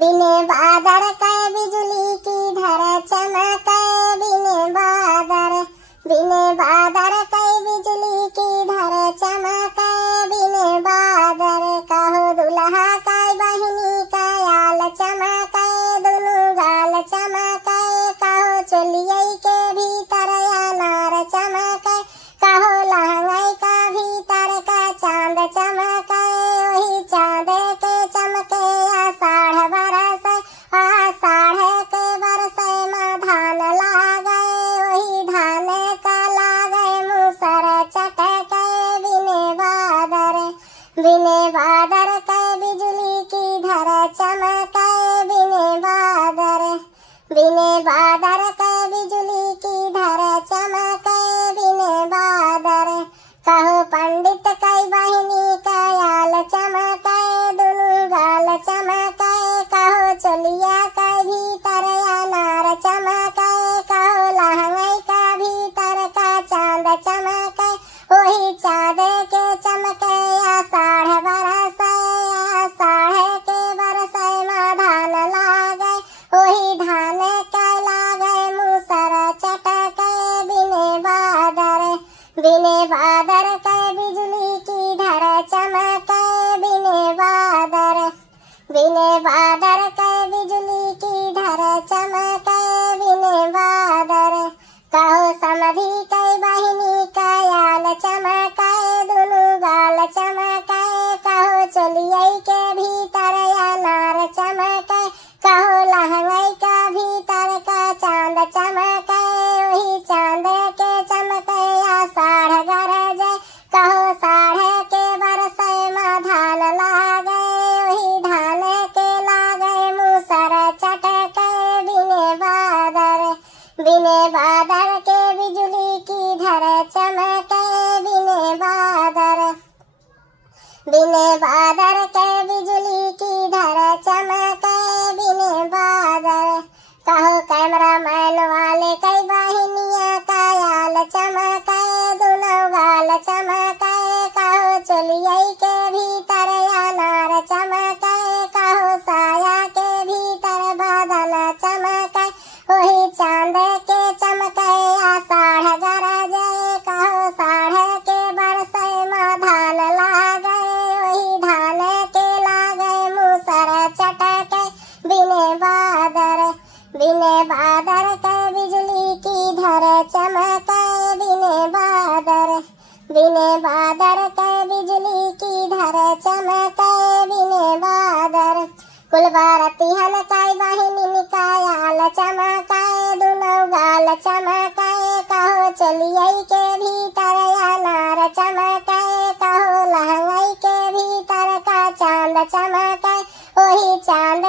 बिने बादर कै बिजली की धर चमकै बिने बादर कै बिजली की धर चमकै बिने बादर कहो दुल्हा कै बहिनी कै आल चमकै दुनु गाल चमकै कहो चोलियै के भीतर अनार चमकै कहो लहंगै का भीतर का चांद चमकै वही चांद के चमके आषाढ़ बरस आषाढ़ के बरस में धान लागे वही धान का लागे मूसर चटके बिने बादर के बिजली की धर चमके बिने बादर के बिजली की धर चमके बिने बादर कहो पंडित कै बहिनी कै आल चमकै दुनु गाल चमकै कहो चोलिया कै भीतर अनार चमकै कहो लहंगै का भीतर का चांद चमकै वही चांद के चमके आषाढ़ बरस आषाढ़ के बरस में धान लागे वही धान के लागे मूसर चटके बिने बादर के बिजली की धर चमके बिने बादर के बिजली की धर चमके बिने बादर कहो समधी कै बहिनी कै आल चमकै दुनु गाल चमकै कहो चोलियै के भीतर अनार चमकै कहो लहंगै का भीतर का चांद चमकै वही चांद के चमकै आषाढ़ गरजे कहो साढ़ के बरस में धान लागे वही धान के लागे मूसर चटके बिने बादर के बिजली की धर चमके बिने बादर के बिजली की धर चमके बिने बादर कहो कैमरामैन वाले कै बहिनिया कै आल चमकै दुनु गाल चमकै कहो चोलियै के भीतर अनार चमकै कहो साया के भीतर बादल चमकै वही चांद के चमकै आषाढ़ गरजे कहो साढ़ के बरस में धान लागे वही धान के लागे मूसर चटके बिने बादर के बिजली की धर चमके बिने बादर के बिजली की धर चमके बिने बादर कुलबारती हन कै बहिनी कै आल चमकै दुनु गाल चमकै कहो चोलियै के भीतर अनार चमकै कहो लहंगै के भीतर का चांद चमकै वही चांद